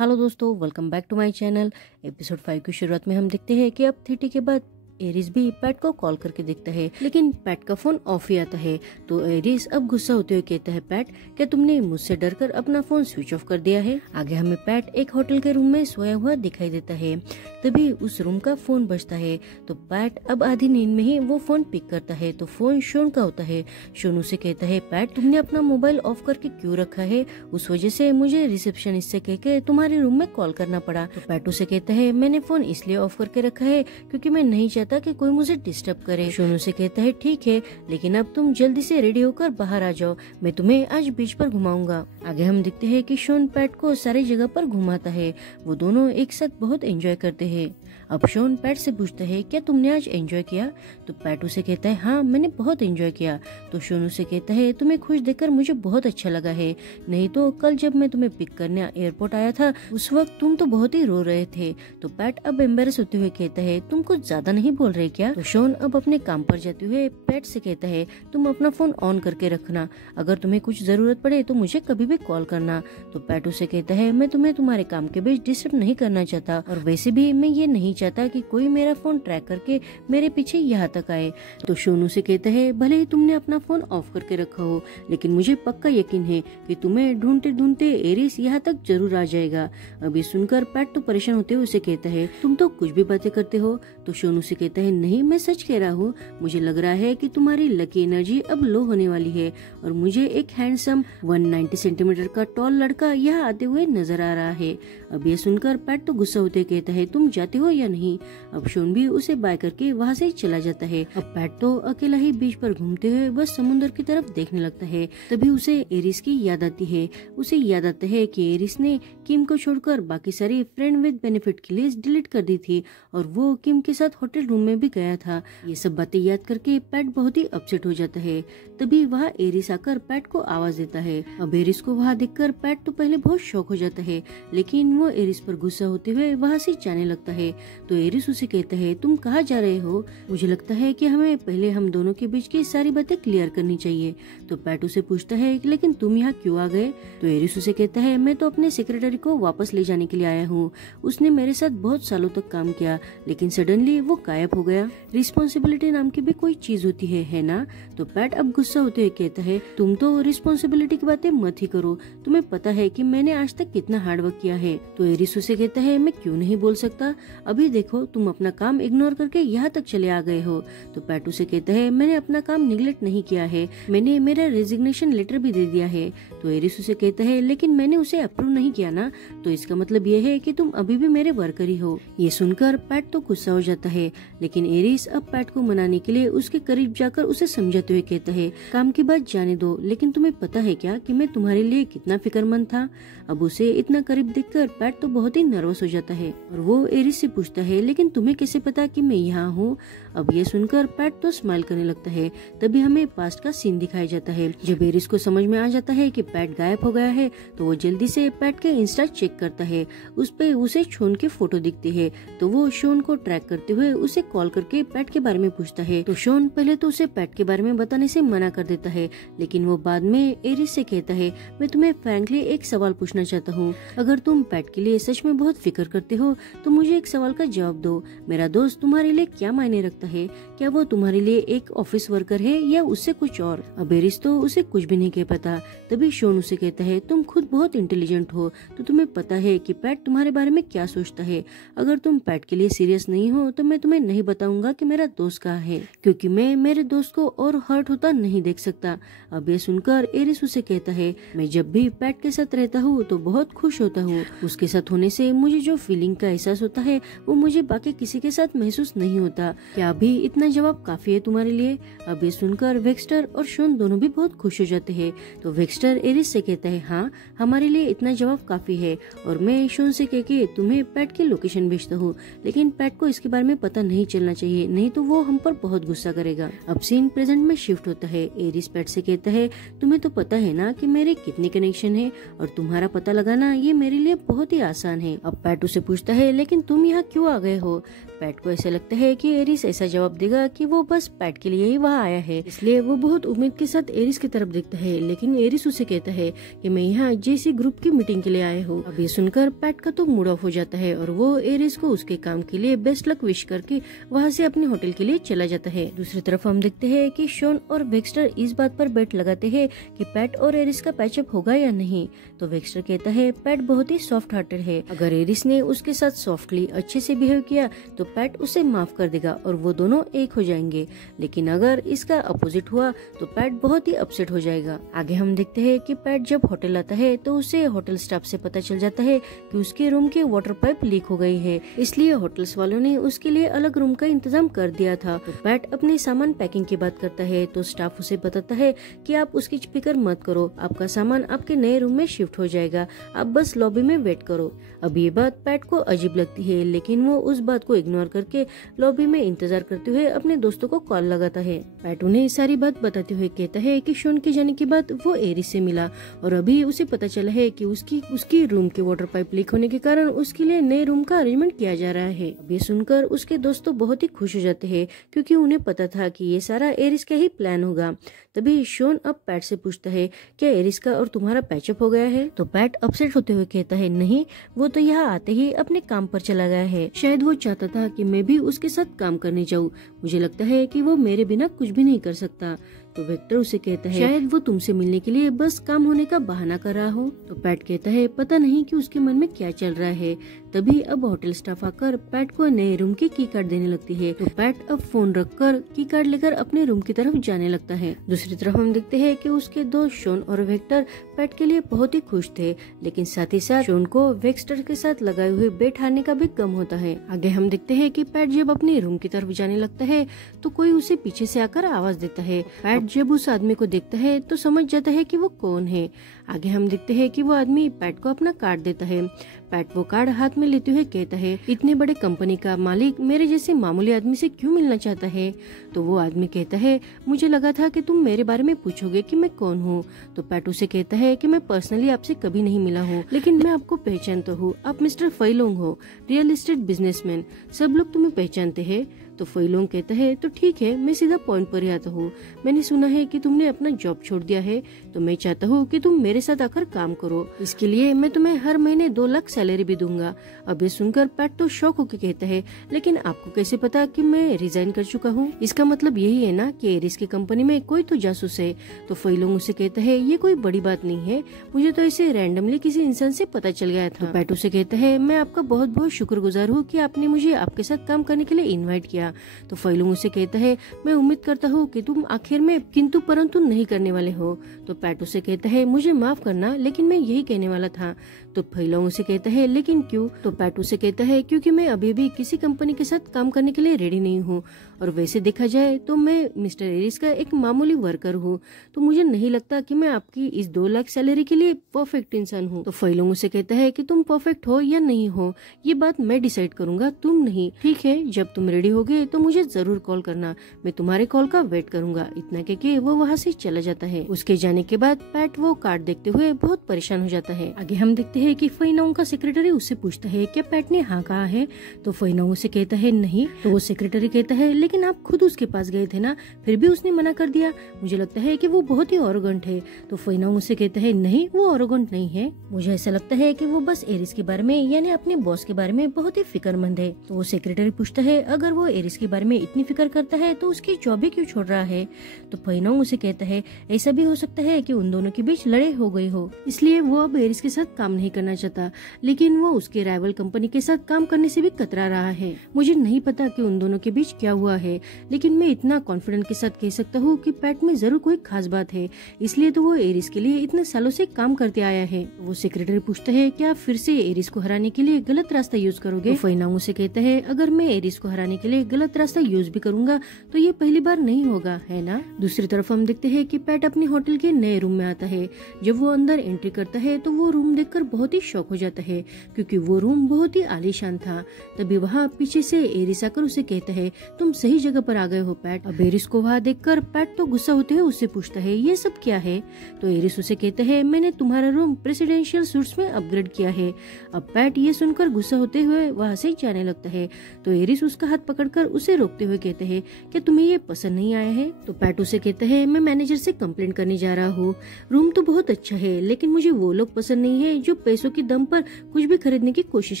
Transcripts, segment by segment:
Hello दोस्तों, welcome back to my channel. Episode 5 की शुरुआत में हम देखते हैं कि अब 30 के बाद एरिस भी पैट को कॉल करके देखता है, लेकिन पैट का फोन ऑफ ही आता है। तो एरिस अब गुस्सा होते हुए कहता है, पैट क्या तुमने मुझसे डरकर अपना फोन स्विच ऑफ कर दिया है। आगे हमें पैट एक होटल के रूम में सोया हुआ दिखाई देता है। तभी उस रूम का फोन बजता है तो पैट अब आधी नींद में ही वो फोन पिक करता है तो फोन शोन का होता है। शोन उसे कहता है, पैट तुमने अपना मोबाइल ऑफ करके क्यों रखा है? उस वजह से मुझे रिसेप्शनिस्ट से कहकर तुम्हारे रूम में कॉल करना पड़ा। तो पैट उसे कहता है, मैंने फोन इसलिए ऑफ करके रखा है क्योंकि मैं नहीं चाहता कि कोई मुझे डिस्टर्ब करे। शोनू से कहता है, ठीक है, लेकिन अब तुम जल्दी से रेडी होकर बाहर आ जाओ, मैं तुम्हें आज बीच पर घुमाऊंगा। आगे हम देखते हैं कि शोन पैट को सारी जगह पर घुमाता है। वो दोनों एक साथ बहुत एंजॉय करते हैं। अब शोन पैट से पूछता है, क्या तुमने आज एंजॉय किया? तो पैट उसे कहता है, हाँ मैंने बहुत एंजॉय किया। तो शोन उसे कहता है, तुम्हें खुश देखकर मुझे बहुत अच्छा लगा है, नहीं तो कल जब मैं तुम्हें पिक करने एयरपोर्ट आया था उस वक्त तुम तो बहुत ही रो रहे थे। तो पैट अब एम्बेरस होते हुए कहता है, तुम कुछ ज्यादा नहीं बोल रहे क्या? तो शोन अब अपने काम पर जाते हुए पैट से कहता है, तुम अपना फोन ऑन करके रखना, अगर तुम्हें कुछ जरूरत पड़े तो मुझे कभी भी कॉल करना। तो पैट उसे कहता है, मैं तुम्हें तुम्हारे काम के बीच डिस्टर्ब नहीं करना चाहता, और वैसे भी मैं ये नहीं चाहता कि कोई मेरा फोन ट्रैक करके मेरे पीछे यहाँ तक आए। तो शोन उसे कहता है, भले ही तुमने अपना फोन ऑफ करके रखा हो, लेकिन मुझे पक्का यकीन है कि तुम्हें ढूंढते ढूंढते एरिस यहाँ तक जरूर आ जाएगा। अभी सुनकर पैट तो परेशान होते हुए उसे कहता है, तुम तो कुछ भी बातें करते हो। तो शोन उसे कहता है, नहीं मैं सच कह रहा हूँ, मुझे लग रहा है कि तुम्हारी लकी एनर्जी अब लो होने वाली है और मुझे एक हैंडसम 190 सेंटीमीटर का टॉल लड़का यहाँ आते हुए नजर आ रहा है। अब ये सुनकर पैट तो गुस्सा होते कहता है, तुम जाते हो या नहीं? अब शोन भी उसे बाय करके वहाँ से चला जाता है। अब पैट तो अकेला ही बीच पर घूमते हुए बस समुद्र की तरफ देखने लगता है। तभी उसे एरिस की याद आती है। उसे याद आता है कि एरिस ने किम को छोड़कर बाकी सारी फ्रेंड विद बेनिफिट की लिस्ट डिलीट कर दी थी और वो किम के साथ होटल रूम में भी गया था। ये सब बातें याद करके पैट बहुत ही अपसेट हो जाता है। तभी वहाँ एरिस आकर पैट को आवाज देता है। अब एरिस को वहाँ देखकर पैट तो पहले बहुत शॉक हो जाता है, लेकिन वो एरिस पर गुस्सा होते हुए वहाँ से जाने लगता है। तो एरिस उसे कहता है, तुम कहाँ जा रहे हो? मुझे लगता है कि हमें पहले हम दोनों के बीच की सारी बातें क्लियर करनी चाहिए। तो पैट उसे पूछता है, लेकिन तुम यहाँ क्यों आ गए? तो एरिस उसे कहता है, मैं तो अपने सेक्रेटरी को वापस ले जाने के लिए आया हूँ। उसने मेरे साथ बहुत सालों तक काम किया, लेकिन सडनली वो गायब हो गया। रिस्पॉन्सिबिलिटी नाम की भी कोई चीज होती है ना? तो पैट अब गुस्सा होते हुए कहता है, तुम तो रिस्पॉन्सिबिलिटी की बातें मत ही करो, तुम्हें पता है कि मैंने आज तक कितना हार्डवर्क किया है। तो एरिस उसे कहता है, मैं क्यों नहीं बोल सकता, अभी देखो तुम अपना काम इग्नोर करके यहाँ तक चले आ गए हो। तो पैट उसे कहता है, मैंने अपना काम निगलेक्ट नहीं किया है, मैंने मेरा रेजिग्नेशन लेटर भी दे दिया है। तो एरिस उसे कहता है, लेकिन मैंने उसे अप्रूव नहीं किया ना, तो इसका मतलब ये है कि तुम अभी भी मेरे वर्कर ही हो। ये सुनकर पैट तो गुस्सा हो जाता है, लेकिन एरिस अब पैट को मनाने के लिए उसके करीब जाकर उसे समझाते हुए कहता है, काम की बात जाने दो, लेकिन तुम्हें पता है क्या कि मैं तुम्हारे लिए कितना फिक्रमंद था? अब उसे इतना करीब देखकर पैट तो बहुत ही नर्वस हो जाता है और वो एरिस से पूछता है, लेकिन तुम्हें कैसे पता कि मैं यहाँ हूँ? अब ये सुनकर पैट तो स्माइल करने लगता है। तभी हमें पास्ट का सीन दिखाया जाता है। जब एरिस को समझ में आ जाता है कि पैट गायब हो गया है तो वो जल्दी से पैट के इंस्टा चेक करता है। उस पे उसे शोन की फोटो दिखती है, तो वो शोन को ट्रैक करते हुए उसे कॉल करके पैट के बारे में पूछता है। तो शोन पहले तो उसे पैट के बारे में बताने से मना कर देता है, लेकिन वो बाद में एरिस से कहता है, मैं तुम्हें फ्रैंकली एक सवाल पूछना चाहता हूँ, अगर तुम पैट के लिए सच में बहुत फिक्र करते हो तो मुझे एक सवाल का जवाब दो, मेरा दोस्त तुम्हारे लिए क्या मायने रखता है? क्या वो तुम्हारे लिए एक ऑफिस वर्कर है या उससे कुछ और? अब एरिस तो उसे कुछ भी नहीं कह पाता। तभी शोन उसे कहता है, तुम खुद बहुत इंटेलिजेंट हो, तो तुम्हें पता है कि पैट तुम्हारे बारे में क्या सोचता है। अगर तुम पैट के लिए सीरियस नहीं हो तो मैं तुम्हें नहीं बताऊंगा कि मेरा दोस्त कहाँ है, क्योंकि मैं मेरे दोस्त को और हर्ट होता नहीं देख सकता। अब ये सुनकर एरिस उसे कहता है, मैं जब भी पैट के साथ रहता हूँ तो बहुत खुश होता हूँ, उसके साथ होने से मुझे जो फीलिंग का एहसास होता है वो मुझे बाकी किसी के साथ महसूस नहीं होता। क्या अभी इतना जवाब काफी है तुम्हारे लिए? अब ये सुनकर वेक्स्टर और शोन दोनों भी बहुत खुश हो जाते हैं। तो वेक्स्टर एरिस से कहता है, हाँ हमारे लिए इतना जवाब काफी है, और मैं शोन से कह के तुम्हें पैट की लोकेशन भेजता हूँ, लेकिन पैट को इसके बारे में पता नहीं चलना चाहिए, नहीं तो वो हम पर बहुत गुस्सा करेगा। अब सीन प्रेजेंट में शिफ्ट होता है। एरिस पैट से कहता है, तुम्हें तो पता है ना कि मेरे कितने कनेक्शन है, और तुम्हारा पता लगाना ये मेरे लिए बहुत ही आसान है। अब पैट उसे पूछता है, लेकिन तुम यहाँ क्यों आ गए हो? पैट को ऐसा लगता है कि एरिस ऐसा जवाब देगा कि वो बस पैट के लिए ही वहाँ आया है, इसलिए वो बहुत उम्मीद के साथ एरिस की तरफ देखता है। लेकिन एरिस उसे कहता है कि मैं यहाँ जेसी ग्रुप की मीटिंग के लिए आया हूँ। अब ये सुनकर पैट का तो मूड ऑफ हो जाता है और वो एरिस को उसके काम के लिए बेस्ट लक विश करके वहाँ से अपने होटल के लिए चला जाता है। दूसरी तरफ हम देखते हैं कि शॉन और वेक्स्टर इस बात पर बेट लगाते हैं कि पैट और एरिस का पैचअप होगा या नहीं। तो वेक्स्टर कहता है पैट बहुत ही सॉफ्ट हार्टेड है, अगर एरिस ने उसके साथ सॉफ्टली अच्छे से बिहेव किया तो पैट उसे माफ कर देगा और वो दोनों एक हो जाएंगे। लेकिन अगर इसका अपोजिट हुआ तो पैट बहुत ही अपसेट हो जाएगा। आगे हम देखते हैं कि पैट जब होटल आता है तो उसे होटल स्टाफ से पता चल जाता है कि उसके रूम की वाटर पाइप लीक हो गई है, इसलिए होटल्स वालों ने उसके लिए अलग रूम का इंतजाम कर दिया था। तो पैट अपने सामान पैकिंग की बात करता है तो स्टाफ उसे बताता है कि आप उसकी फिक्र मत करो, आपका सामान आपके नए रूम में शिफ्ट हो जाएगा, आप बस लॉबी में वेट करो। अब ये बात पैट को अजीब लगती है, लेकिन वो उस बात को इग्नोर करके लॉबी में इंतजार करते हुए अपने दोस्तों को कॉल लगाता है। पैट उन्हें सारी बात बताते हुए कहता है कि शॉन के जाने के बाद वो एरिस से मिला और अभी उसे पता चला है कि उसकी रूम के वाटर पाइप लीक होने के कारण उसके लिए नए रूम का अरेंजमेंट किया जा रहा है। अब ये सुनकर उसके दोस्तों बहुत ही खुश हो जाते हैं क्योंकि उन्हें पता था कि ये सारा एरिस का ही प्लान होगा। तभी शॉन अब पैट से पूछता है क्या एरिस का और तुम्हारा पैचअप हो गया है? तो पैट अपसेट होते हुए कहता है नहीं, वो तो यहाँ आते ही अपने काम पर चला गया है, शायद वो चाहता था कि मैं भी उसके साथ काम करने जाऊँ, मुझे लगता है कि वो मेरे बिना कुछ भी नहीं कर सकता। तो वेक्टर उसे कहता है शायद वो तुमसे मिलने के लिए बस काम होने का बहाना कर रहा हो। तो पैट कहता है पता नहीं कि उसके मन में क्या चल रहा है। तभी अब होटल स्टाफ आकर पैट को नए रूम की की कार्ड देने लगती है। तो पैट अब फोन रखकर की कार्ड लेकर अपने रूम की तरफ जाने लगता है। दूसरी तरफ हम देखते हैं कि उसके दोस्त शॉन और वेक्टर पैट के लिए बहुत ही खुश थे, लेकिन साथ ही साथ शॉन को वेक्टर के साथ लगाए हुए बेट हारने का भी गम होता है। आगे हम देखते हैं कि पैट जब अपने रूम की तरफ जाने लगता है तो कोई उसे पीछे से आकर आवाज देता है। पैट जब उस आदमी को देखता है तो समझ जाता है कि वो कौन है। आगे हम देखते हैं कि वो आदमी पैट को अपना कार्ड देता है। पैट वो कार्ड हाथ में लेते हुए कहता है इतने बड़े कंपनी का मालिक मेरे जैसे मामूली आदमी से क्यों मिलना चाहता है? तो वो आदमी कहता है मुझे लगा था कि तुम मेरे बारे में पूछोगे कि मैं कौन हूँ। तो पैट उसे कहता है कि मैं पर्सनली आपसे कभी नहीं मिला हूँ, लेकिन मैं आपको पहचानता हूँ, आप मिस्टर फैलोंग हो, रियल एस्टेट बिजनेसमैन, सब लोग तुम्हें पहचानते हैं। तो फैलोंग कहता है तो ठीक है, मैं सीधा पॉइंट पर ही आता हूँ, मैंने सुना है कि तुमने अपना जॉब छोड़ दिया है, तो मैं चाहता हूँ कि तुम मेरे साथ आकर काम करो, इसके लिए मैं तुम्हें हर महीने 2 लाख सैलरी भी दूंगा। अब ये सुनकर पैट तो शॉक होकर कहता है लेकिन आपको कैसे पता कि मैं रिजाइन कर चुका हूँ? इसका मतलब यही है ना कि एरिस की कंपनी में कोई तो जासूस है। तो फैलोंग उसे कहता है ये कोई बड़ी बात नहीं है, मुझे तो ऐसे रैंडमली किसी इंसान से पता चल गया था। तो पैट उसे कहता है मैं आपका बहुत बहुत शुक्रगुजार हूँ कि आपने मुझे आपके साथ काम करने के लिए इन्वाइट किया। तो फैलोंग उसे कहता है मैं उम्मीद करता हूँ कि तुम आखिर में किंतु परंतु नहीं करने वाले हो। तो पैट उसे कहता है मुझे माफ करना, लेकिन मैं यही कहने वाला था। तो फैलोंग उसे कहता है लेकिन क्यों? तो पैट उसे कहता है क्योंकि मैं अभी भी किसी कंपनी के साथ काम करने के लिए रेडी नहीं हूँ, और वैसे देखा जाए तो मैं मिस्टर एरिस का एक मामूली वर्कर हूँ, तो मुझे नहीं लगता कि मैं आपकी इस 2 लाख सैलरी के लिए परफेक्ट इंसान हूँ। तो फैलोंग उसे कहता है कि तुम परफेक्ट हो या नहीं हो ये बात मैं डिसाइड करूंगा, तुम नहीं। ठीक है, जब तुम रेडी होगे तो मुझे जरूर कॉल करना, मैं तुम्हारे कॉल का वेट करूंगा। इतना कहके वो वहाँ से चला जाता है। उसके जाने के बाद पैट वो कार्ड देखते हुए बहुत परेशान हो जाता है। आगे हम देखते हैं कि फैलोंग का सेक्रेटरी उससे पूछता है क्या पैट ने हाँ कहा है? तो फैलोंग उसे कहता है नहीं। तो वो सेक्रेटरी कहता है लेकिन आप खुद उसके पास गए थे ना, फिर भी उसने मना कर दिया, मुझे लगता है कि वो बहुत ही ऑरोगेंट है। तो फैलोंग उसे कहता है नहीं, वो ऑरोगेंट नहीं है, मुझे ऐसा लगता है कि वो बस एरिस के बारे में यानी अपने बॉस के बारे में बहुत ही फिक्रमंद है। तो वो सेक्रेटरी पूछता है अगर वो एरिस के बारे में इतनी फिक्र करता है तो उसकी जॉब ही क्यों छोड़ रहा है? तो फैलोंग उसे कहता है ऐसा भी हो सकता है कि उन दोनों के बीच लड़ाई हो गई हो, इसलिए वो अब एरिस के साथ काम नहीं करना चाहता, लेकिन वो उसके राइवल कंपनी के साथ काम करने से भी कतरा रहा है। मुझे नहीं पता कि उन दोनों के बीच क्या हुआ है, लेकिन मैं इतना कॉन्फिडेंट के साथ कह सकता हूँ कि पैट में जरूर कोई खास बात है, इसलिए तो वो एरिस के लिए इतने सालों से काम करते आया है। वो सेक्रेटरी पूछता है क्या फिर से एरिस को हराने के लिए गलत रास्ता यूज करोगे? तो फैलोंग उसे कहता है अगर मैं एरिस को हराने के लिए गलत रास्ता यूज भी करूंगा तो ये पहली बार नहीं होगा, है ना? दूसरी तरफ हम देखते हैं कि पैट अपने होटल के नए रूम में आता है। जब वो अंदर एंट्री करता है तो वो रूम देखकर बहुत ही शौक हो जाता है क्योंकि वो रूम बहुत ही आलीशान था। तभी वहाँ पीछे से एरिस आकर उसे कहता है, तुम सही जगह पर आ गए हो पैट। अब एरिस को वहाँ देखकर पैट तो गुस्सा होते हुए उससे पूछता है, ये सब क्या है? तो एरिस उसे कहता है, मैंने तुम्हारा रूम प्रेसिडेंशियल सूट्स में अपग्रेड किया है। अब पैट ये सुनकर गुस्सा होते हुए वहाँ से जाने लगता है। तो एरिस उसका हाथ पकड़कर उसे रोकते हुए कहते हैं, क्या तुम्हें ये पसंद नहीं आया है? तो पैट उसे कहता है, मैं मैनेजर से कंप्लेंट करने जा रहा हूँ। रूम तो बहुत अच्छा है लेकिन मुझे वो लोग पसंद नहीं है जो पैसों की दम पर कुछ भी खरीदने की कोशिश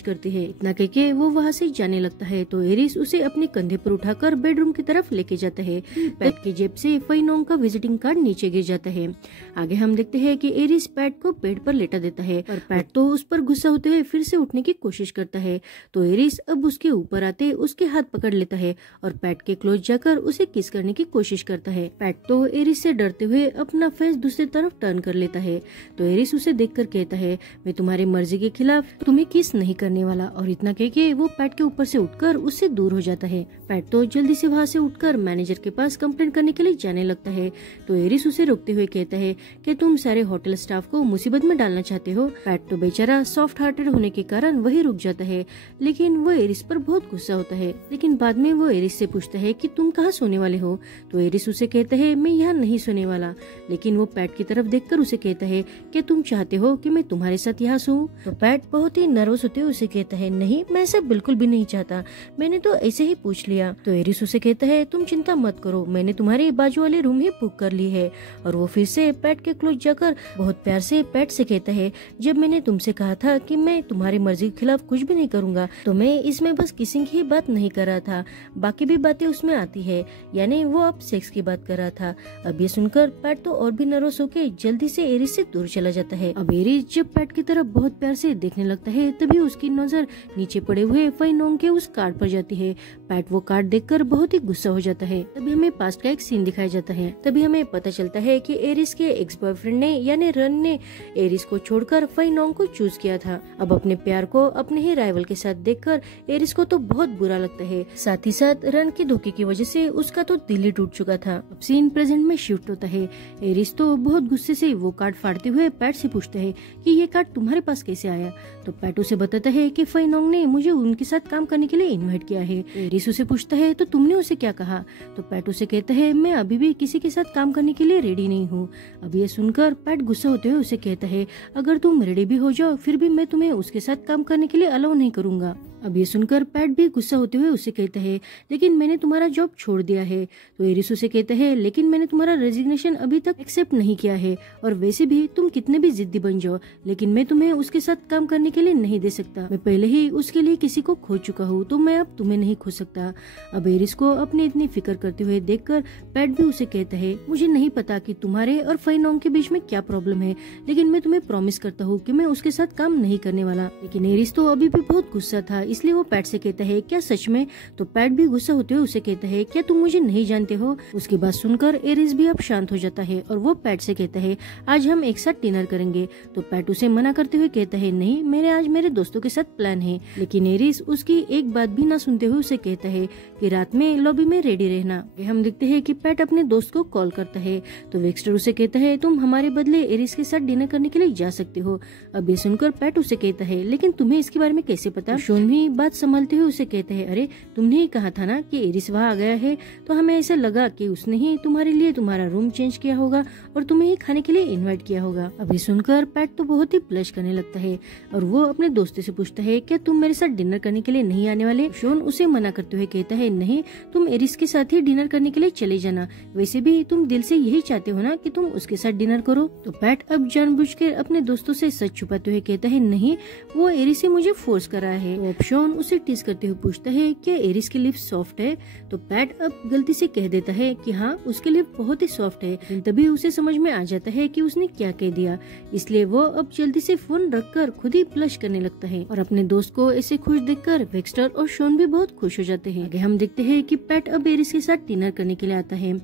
करते हैं। इतना कहके वो वहाँ से जाने लगता है। तो एरिस उसे अपने कंधे पर उठाकर बेडरूम की तरफ लेके जाता है। पैट की जेब से फाइनोंग का विजिटिंग कार्ड नीचे गिर जाता है। आगे हम देखते हैं कि एरिस पैट को बेड पर लेटा देता है और पैट तो उस पर गुस्सा होते हुए फिर से उठने की कोशिश करता है। तो एरिस अब उसके ऊपर आते उसके हाथ पकड़ लेता है और पैट के क्लोज जाकर उसे किस करने की कोशिश करता है। पैट तो एरिस से डरते हुए अपना फेस दूसरी तरफ टर्न कर लेता है। तो एरिस उसे देखकर कहता है, मैं तुम्हारी मर्जी के खिलाफ तुम्हें किस नहीं करने वाला। और इतना कह के वो पैट के ऊपर से उठकर उससे दूर हो जाता है। पैट तो जल्दी से वहाँ से उठकर मैनेजर के पास कंप्लेंट करने के लिए जाने लगता है। तो एरिस उसे रोकते हुए कहता है कि तुम सारे होटल स्टाफ को मुसीबत में डालना चाहते हो। पैट तो बेचारा सॉफ्ट हार्टेड होने के कारण वही रुक जाता है, लेकिन वो एरिस पर बहुत गुस्सा होता है। लेकिन बाद में वो एरिस से पूछता है कि तुम कहाँ सोने वाले हो? तो एरिस उसे कहता है, मैं यहाँ नहीं सोने वाला। लेकिन वो पैट की तरफ देखकर उसे कहता है कि तुम चाहते हो कि मैं तुम्हारे साथ यहाँ सोऊं? तो पैट बहुत ही नर्वस होते हुए उसे कहता है, नहीं, मैं ऐसा बिल्कुल भी नहीं चाहता, मैंने तो ऐसे ही पूछ लिया। तो एरिस उसे कहता है, तुम चिंता मत करो, मैंने तुम्हारे बाजू वाले रूम ही बुक कर ली है। और वो फिर से पैट के क्लोज जाकर बहुत प्यार से पैट से कहता है, जब मैंने तुमसे कहा था कि मैं तुम्हारी मर्जी के खिलाफ कुछ भी नहीं करूंगा, तो मैं इसमें बस किसिंग की बात नहीं कर रहा था, बाकी भी बातें उसमें आती है, यानी वो अब सेक्स की बात कर रहा था। अब ये सुनकर पैट तो और भी नर्वस होके जल्दी से एरिस से दूर चला जाता है। अब एरिस जब पैट की तरफ बहुत प्यार से देखने लगता है तभी उसकी नजर नीचे पड़े हुए फाइनोंग के उस कार्ड पर जाती है। पैट वो कार्ड देखकर बहुत ही गुस्सा हो जाता है। तभी हमें पास्ट का एक सीन दिखाया जाता है। तभी हमें पता चलता है कि एरिस के एक्स बॉयफ्रेंड ने यानी रन ने एरिस को छोड़कर फाइनोंग को चूज किया था। अब अपने प्यार को अपने ही राइवल के साथ देखकर एरिस को तो बहुत बुरा लगता है। साथ ही साथ रन के धोखे की वजह से उसका तो दिल ही टूट चुका था। अब सीन प्रेजेंट में शिफ्ट होता है। एरिस तो बहुत गुस्से से वो कार्ड फाड़ते हुए पैट से पूछता है कि ये कार्ड तुम्हारे पास कैसे आया? तो पैट उसे बताता है कि फाइनोंग ने मुझे उनके साथ काम करने के लिए इनवाइट किया है। एरिस उसे पूछता है, तो तुमने उसे क्या कहा? तो पैट उसे कहता है, मैं अभी भी किसी के साथ काम करने के लिए रेडी नहीं हूँ। अब ये सुनकर पैट गुस्सा होते हुए उसे कहता है, अगर तुम रेडी भी हो जाओ फिर भी मैं तुम्हें उसके साथ काम करने के लिए अलाउ नहीं करूंगा। अब ये सुनकर पैट भी गुस्सा होते हुए उसे कहता है, लेकिन मैंने तुम्हारा जॉब छोड़ दिया है। तो एरिस उसे कहता है, लेकिन मैंने तुम्हारा रेजिग्नेशन अभी तक एक्सेप्ट नहीं किया है, और वैसे भी तुम कितने भी जिद्दी बन जाओ, लेकिन मैं तुम्हें उसके साथ काम करने के लिए नहीं दे सकता। मैं पहले ही उसके लिए किसी को खो चुका हूँ, तो मैं अब तुम्हें नहीं खो सकता। अब एरिस को अपनी इतनी फिक्र करते हुए देखकर पैट भी उसे कहता है, मुझे नहीं पता कि तुम्हारे और फाइनोंग के बीच में क्या प्रॉब्लम है, लेकिन मैं तुम्हें प्रॉमिस करता हूँ कि मैं उसके साथ काम नहीं करने वाला। लेकिन एरिस तो अभी भी बहुत गुस्सा था, इसलिए वो पैट से कहता है, क्या सच में? तो पैट भी गुस्सा होते हुए उसे कहता है, क्या तुम मुझे नहीं जानते हो? उसकी बात सुनकर एरिस भी अब शांत हो जाता है और वो पैट से कहता है, आज हम एक साथ डिनर करेंगे। तो पैट उसे मना करते हुए कहता है, नहीं, मेरे आज मेरे दोस्तों के साथ प्लान है। लेकिन एरिस उसकी एक बात भी ना सुनते हुए उसे कहता है कि रात में लॉबी में रेडी रहना। हम देखते हैं कि पैट अपने दोस्त को कॉल करता है। तो वेक्स्टर उसे कहता है, तुम हमारे बदले एरिस के साथ डिनर करने के लिए जा सकते हो। अब ये सुनकर पैट उसे कहता है, लेकिन तुम्हें इसके बारे में कैसे पता? शोन भी बात संभालते हुए उसे कहते हैं, अरे तुमने ही कहा था ना कि एरिस वहाँ आ गया है, तो हमें ऐसा लगा कि उसने ही तुम्हारे लिए तुम्हारा रूम चेंज किया होगा और तुम्हें ही खाने के लिए इनवाइट किया होगा। अभी सुनकर पैट तो बहुत ही ब्लश करने लगता है और वो अपने दोस्तों से पूछता है, क्या तुम मेरे साथ डिनर करने के लिए नहीं आने वाले? शोन उसे मना करते हुए कहता है, नहीं, तुम एरिस के साथ ही डिनर करने के लिए चले जाना, वैसे भी तुम दिल से यही चाहते हो ना कि तुम उसके साथ डिनर करो। तो पैट अब जानबूझकर अपने दोस्तों से सच छुपाते हुए कहता है, नहीं, वो एरिस से मुझे फोर्स कर रहा है। तो शोन उसे टीज करते हुए पूछता है, क्या एरिस की लिप्स सॉफ्ट है? तो पैट अब गलती से कह देता है कि हाँ, उसके लिप बहुत ही सॉफ्ट है। लेकिन तभी उसे समझ में आ जाता है कि उसने क्या कह दिया, इसलिए वो अब जल्दी से फोन रखकर खुद ही ब्लश करने लगता है। और अपने दोस्त को ऐसे खुश देखकर वेक्स्टर और शोन भी बहुत खुश हो जाते हैं। आगे हम देखते हैं कि पैट अब एरिस के साथ डिनर करने के लिए आता है।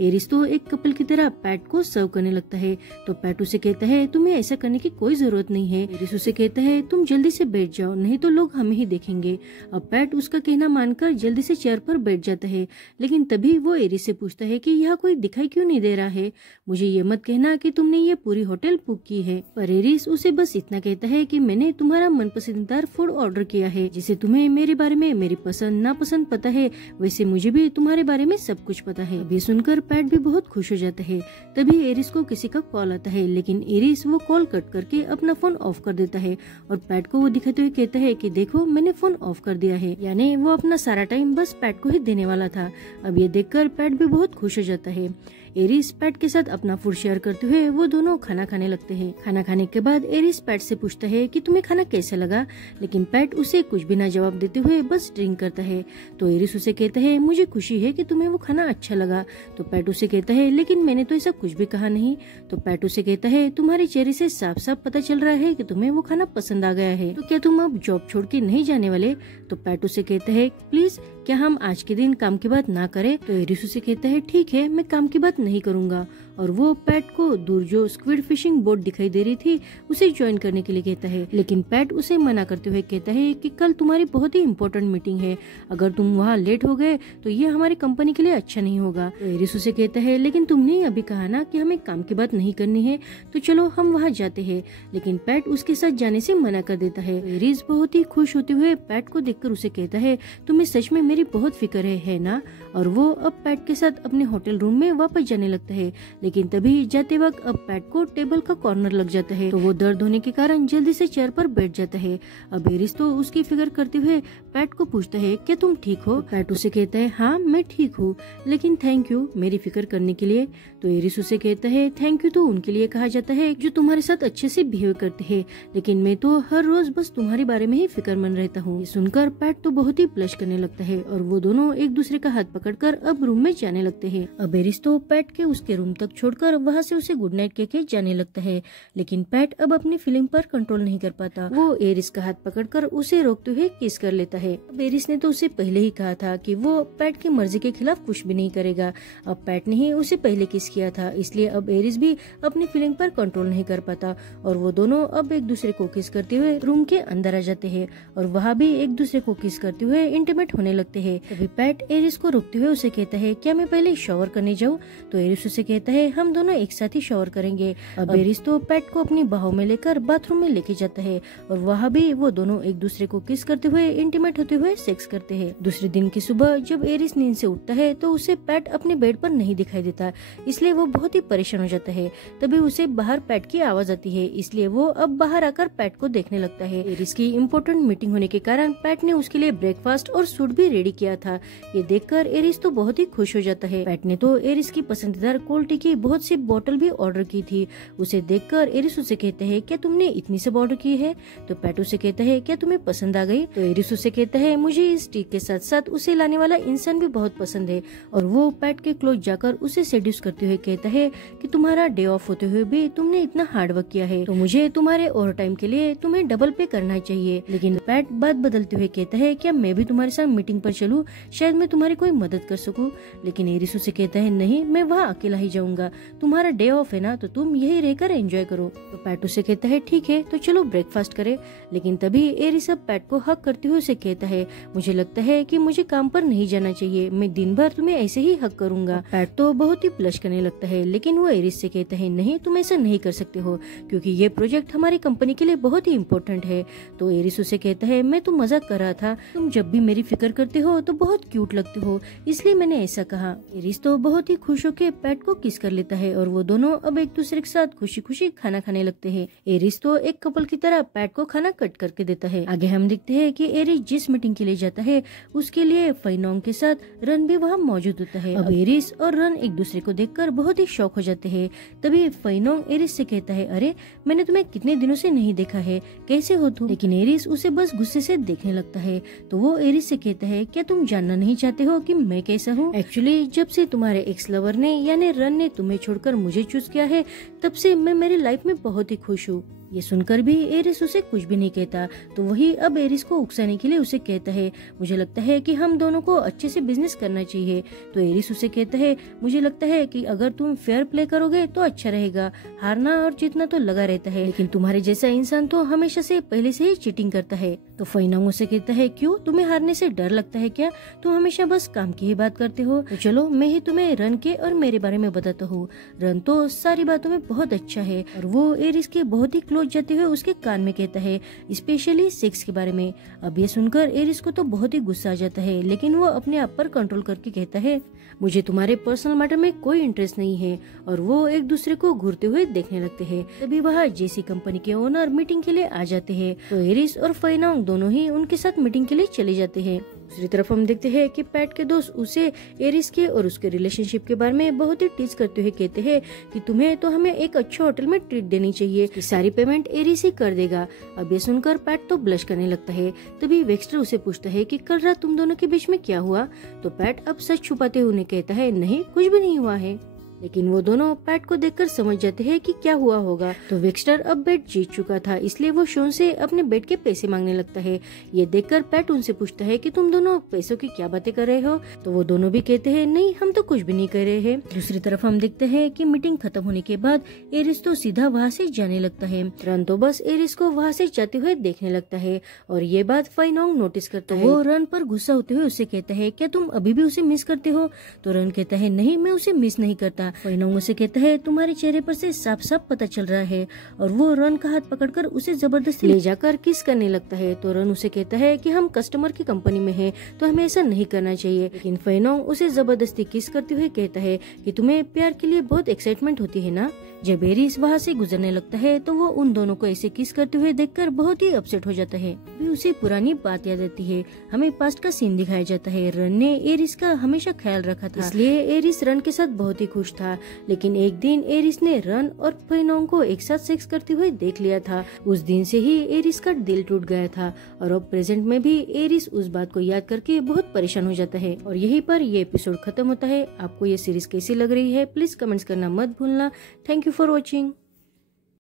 एरिस तो एक कपल की तरह पैट को सर्व करने लगता है। तो पैट उसे कहता है, तुम्हें ऐसा करने की कोई जरूरत नहीं है। एरिस उसे कहता है, तुम जल्दी से बैठ जाओ, नहीं तो लोग हमें ही देखेंगे। अब पैट उसका कहना मानकर जल्दी से चेयर पर बैठ जाता है। लेकिन तभी वो एरिस से पूछता है कि यहाँ कोई दिखाई क्यों नहीं दे रहा है? मुझे ये मत कहना कि तुमने ये पूरी होटल बुक की है। पर एरिस उसे बस बस इतना कहता है कि मैंने तुम्हारा मनपसंदीदा फूड ऑर्डर किया है, जिसे तुम्हें मेरे बारे में मेरी पसंद नापसंद पता है, वैसे मुझे भी तुम्हारे बारे में सब कुछ पता है। ये सुनकर पैट भी बहुत खुश हो जाता है। तभी एरिस को किसी का कॉल आता है, लेकिन एरिस वो कॉल कट करके अपना फोन ऑफ कर देता है और पैट को वो दिखाते हुए कहता है कि देखो मैंने फोन ऑफ कर दिया है, यानी वो अपना सारा टाइम बस पैट को ही देने वाला था। अब ये देखकर पैट भी बहुत खुश हो जाता है। एरिस पैट के साथ अपना फूड शेयर करते हुए वो दोनों खाना खाने लगते हैं। खाना खाने के बाद एरिस पैट से पूछता है कि तुम्हें खाना कैसा लगा, लेकिन पैट उसे कुछ भी ना जवाब देते हुए बस ड्रिंक करता है। तो एरिस उसे कहता है मुझे खुशी है कि तुम्हें वो खाना अच्छा लगा। तो पैट उसे कहता है लेकिन मैंने तो ऐसा कुछ भी कहा नहीं। तो पैट उसे कहता है तुम्हारे चेहरे से साफ साफ पता चल रहा है कि तुम्हें वो खाना पसंद आ गया है, तो क्या तुम अब जॉब छोड़ के नहीं जाने वाले। तो पैट उसे कहता है प्लीज क्या हम आज के दिन काम की बात ना करें। तो एरिस उसे कहता है ठीक है, मैं काम की बात नहीं करूंगा। और वो पैट को दूर जो स्क्विड फिशिंग बोट दिखाई दे रही थी उसे ज्वाइन करने के लिए कहता है, लेकिन पैट उसे मना करते हुए कहता है कि कल तुम्हारी बहुत ही इम्पोर्टेंट मीटिंग है, अगर तुम वहाँ लेट हो गए तो ये हमारी कंपनी के लिए अच्छा नहीं होगा। तो एरिस उसे कहता है लेकिन तुमने अभी कहा ना कि हमें काम की बात नहीं करनी है, तो चलो हम वहाँ जाते हैं। लेकिन पैट उसके साथ जाने से मना कर देता है। एरिस बहुत ही खुश होते हुए पैट को देखकर उसे कहता है तुम्हें सच में मेरी बहुत फिक्र है ना। और वो अब पैट के साथ अपने होटल रूम में वापस जाने लगता है, लेकिन तभी जाते वक्त अब पैट को टेबल का कॉर्नर लग जाता है, तो वो दर्द होने के कारण जल्दी से चेयर पर बैठ जाता है। अब एरिस तो उसकी फिक्र करते हुए पैट को पूछता है क्या तुम ठीक हो। पैट उसे कहता है हाँ मैं ठीक हूँ, लेकिन थैंक यू मेरी फिक्र करने के लिए। तो एरिस उसे कहता है थैंक यू तो उनके लिए कहा जाता है जो तुम्हारे साथ अच्छे से बिहेव करते हैं, लेकिन मैं तो हर रोज बस तुम्हारे बारे में ही फिक्रमंद रहता हूँ। ये सुनकर पैट तो बहुत ही ब्लश करने लगता है और वो दोनों एक दूसरे का हाथ पकड़कर अब रूम में जाने लगते हैं। अब एरिस तो पैट के उसके रूम तक छोड़कर वहाँ से उसे गुड नाइट कहके जाने लगता है, लेकिन पैट अब अपनी फीलिंग पर कंट्रोल नहीं कर पाता। वो एरिस का हाथ पकड़कर उसे रोकते हुए किस कर लेता है। अब एरिस ने तो उसे पहले ही कहा था कि वो पैट की मर्जी के खिलाफ कुछ भी नहीं करेगा। अब पैट ने ही उसे पहले किस किया था, इसलिए अब एरिस भी अपनी फीलिंग पर कंट्रोल नहीं कर पाता और वो दोनों अब एक दूसरे को किस करते हुए रूम के अंदर आ जाते हैं और वहाँ भी एक दूसरे को किस करते हुए इंटीमेट होने लगते हैं। तभी पैट एरिस को रोकते हुए उसे कहता है क्या मैं पहले शॉवर करने जाऊँ। तो एरिस उसे कहता है हम दोनों एक साथ ही शॉवर करेंगे। अब एरिस तो पैट को अपनी बाहों में लेकर बाथरूम में लेके जाता है और वहाँ भी वो दोनों एक दूसरे को किस करते हुए इंटीमेट होते हुए सेक्स करते हैं। दूसरे दिन की सुबह जब एरिस नींद से उठता है तो उसे पैट अपने बेड पर नहीं दिखाई देता, इसलिए वो बहुत ही परेशान हो जाता है। तभी उसे बाहर पैट की आवाज आती है, इसलिए वो अब बाहर आकर पैट को देखने लगता है। एरिस की इम्पोर्टेंट मीटिंग होने के कारण पैट ने उसके लिए ब्रेकफास्ट और सूट भी रेडी किया था। ये देखकर एरिस तो बहुत ही खुश हो जाता है। पैट ने तो एरिस की पसंदीदा कोल्ड टी की बहुत सी बोतल भी ऑर्डर की थी। उसे देखकर एरिस उसे कहता है क्या तुमने इतनी सब ऑर्डर की है। तो पैट उसे कहता है क्या तुम्हें पसंद आ गई। तो एरिस उसे कहता है मुझे इस टी के साथ साथ उसे लाने वाला इंसान भी बहुत पसंद है। और वो पैट के क्लोज जाकर उसे सेड्यूस करते हुए कहता है कि तुम्हारा डे ऑफ होते हुए भी तुमने इतना हार्ड वर्क किया है, तो मुझे तुम्हारे ओवर टाइम के लिए तुम्हें डबल पे करना चाहिए। लेकिन पैट बात बदलते हुए कहता है क्या मैं भी तुम्हारे साथ मीटिंग पर चलूं, शायद मैं तुम्हारी कोई मदद कर सकूं। लेकिन एरिस उसे कहता है नहीं, मैं वहाँ अकेला ही जाऊंगा, तुम्हारा डे ऑफ है ना, तो तुम यही रहकर एंजॉय करो। तो पैट उसे कहता है ठीक है, तो चलो ब्रेकफास्ट करें। लेकिन तभी एरिस अब पैट को हक करते हुए उसे कहता है मुझे लगता है कि मुझे काम पर नहीं जाना चाहिए, मैं दिन भर तुम्हें ऐसे ही हक करूंगा। पैट तो बहुत ही ब्लश करने लगता है, लेकिन वो एरिस से कहता है नहीं, तुम ऐसा नहीं कर सकते हो क्योंकि ये प्रोजेक्ट हमारी कंपनी के लिए बहुत ही इम्पोर्टेंट है। तो एरिस उसे कहता है मैं तो मजाक कर रहा था, तुम जब भी मेरी फिक्र करते हो तो बहुत क्यूट लगते हो, इसलिए मैंने ऐसा कहा। एरिस तो बहुत ही खुश होकर पैट को किस कर लेता है और वो दोनों अब एक दूसरे के साथ खुशी खुशी खाना खाने लगते हैं। एरिस तो एक कपल की तरह पैट को खाना कट करके देता है। आगे हम देखते हैं कि एरिस जिस मीटिंग के लिए जाता है उसके लिए फाइनोंग के साथ रन भी वहाँ मौजूद होता है। अब एरिस और रन एक दूसरे को देखकर बहुत ही शौक हो जाते हैं। तभी फाइनोंग एरिस से कहता है अरे मैंने तुम्हें कितने दिनों से नहीं देखा है, कैसे हो तुम। लेकिन एरिस उसे बस गुस्से से देखने लगता है। तो वो एरिस से कहता है क्या तुम जानना नहीं चाहते हो कि मैं कैसा हूँ। एक्चुअली जब से तुम्हारे एक्स लवर ने यानी रन ने तुम्हें छोड़कर मुझे चूज किया है, तब से मैं मेरी लाइफ में बहुत ही खुश हूँ। ये सुनकर भी एरिस उसे कुछ भी नहीं कहता। तो वही अब एरिस को उकसाने के लिए उसे कहता है मुझे लगता है कि हम दोनों को अच्छे से बिजनेस करना चाहिए। तो एरिस उसे कहता है मुझे लगता है कि अगर तुम फेयर प्ले करोगे तो अच्छा रहेगा, हारना और जीतना तो लगा रहता है, लेकिन तुम्हारे जैसा इंसान तो हमेशा से पहले से ही चीटिंग करता है। तो फाइनोंग उसे कहता है क्यों, तुम्हें हारने से डर लगता है क्या, तुम हमेशा बस काम की ही बात करते हो। तो चलो मैं ही तुम्हें रन के और मेरे बारे में बताता हूँ। रन तो सारी बातों में बहुत अच्छा है और वो एरिस के बहुत ही क्लोज पहुंच जाते हुए उसके कान में कहता है, स्पेशली सेक्स के बारे में। अब ये सुनकर एरिस को तो बहुत ही गुस्सा आ जाता है, लेकिन वो अपने आप पर कंट्रोल करके कहता है, मुझे तुम्हारे पर्सनल मैटर में कोई इंटरेस्ट नहीं है। और वो एक दूसरे को घूरते हुए देखने लगते हैं। तभी वहाँ जेसी कंपनी के ओनर मीटिंग के लिए आ जाते हैं, तो एरिस और फाइनोंग दोनों ही उनके साथ मीटिंग के लिए चले जाते हैं। दूसरी तरफ हम देखते हैं कि पैट के दोस्त उसे एरिस के और उसके रिलेशनशिप के बारे में बहुत ही टीज करते हुए कहते हैं कि तुम्हें तो हमें एक अच्छे होटल में ट्रीट देनी चाहिए, कि सारी पेमेंट एरिस ही कर देगा। अब ये सुनकर पैट तो ब्लश करने लगता है। तभी वेक्स्टर उसे पूछता है कि कल रात तुम दोनों के बीच में क्या हुआ। तो पैट अब सच छुपाते हुए उन्हें कहता है, नहीं कुछ भी नहीं हुआ है। लेकिन वो दोनों पैट को देखकर समझ जाते हैं कि क्या हुआ होगा। तो वेक्स्टर अब बेट जीत चुका था, इसलिए वो शॉन से अपने बेट के पैसे मांगने लगता है। ये देखकर पैट उनसे पूछता है कि तुम दोनों पैसों की क्या बातें कर रहे हो। तो वो दोनों भी कहते हैं, नहीं हम तो कुछ भी नहीं कर रहे हैं। दूसरी तरफ हम देखते हैं कि मीटिंग खत्म होने के बाद एरिस तो सीधा वहाँ से जाने लगता है। रन तो बस एरिस को वहाँ से जाते हुए देखने लगता है और ये बात फाइनोंग नोटिस करता है। वो रन पर गुस्सा होते हुए उससे कहता है, क्या तुम अभी भी उसे मिस करते हो। तो रन कहता है, नहीं मैं उसे मिस नहीं करता। फाइनोंग उसे कहता है, तुम्हारे चेहरे पर से साफ साफ पता चल रहा है। और वो रन का हाथ पकड़कर उसे जबरदस्ती ले जाकर किस करने लगता है। तो रन उसे कहता है कि हम कस्टमर की कंपनी में हैं, तो हमें ऐसा नहीं करना चाहिए। लेकिन फाइनोंग उसे जबरदस्ती किस करते हुए कहता है कि तुम्हें प्यार के लिए बहुत एक्साइटमेंट होती है ना। जब एरिस वहाँ से गुजरने लगता है तो वो उन दोनों को ऐसे किस करते हुए देखकर बहुत ही अपसेट हो जाता है। भी उसे पुरानी बात याद आती है। हमें पास्ट का सीन दिखाया जाता है। रन ने एरिस का हमेशा ख्याल रखा था, इसलिए एरिस रन के साथ बहुत ही खुश था। लेकिन एक दिन एरिस ने रन और फाइनोंग को एक साथ सेक्स करते हुए देख लिया था। उस दिन से ही एरिस का दिल टूट गया था और अब प्रेजेंट में भी एरिस उस बात को याद करके बहुत परेशान हो जाता है। और यहीं पर ये एपिसोड खत्म होता है। आपको ये सीरीज कैसी लग रही है प्लीज कमेंट्स करना मत भूलना। Thank you for watching.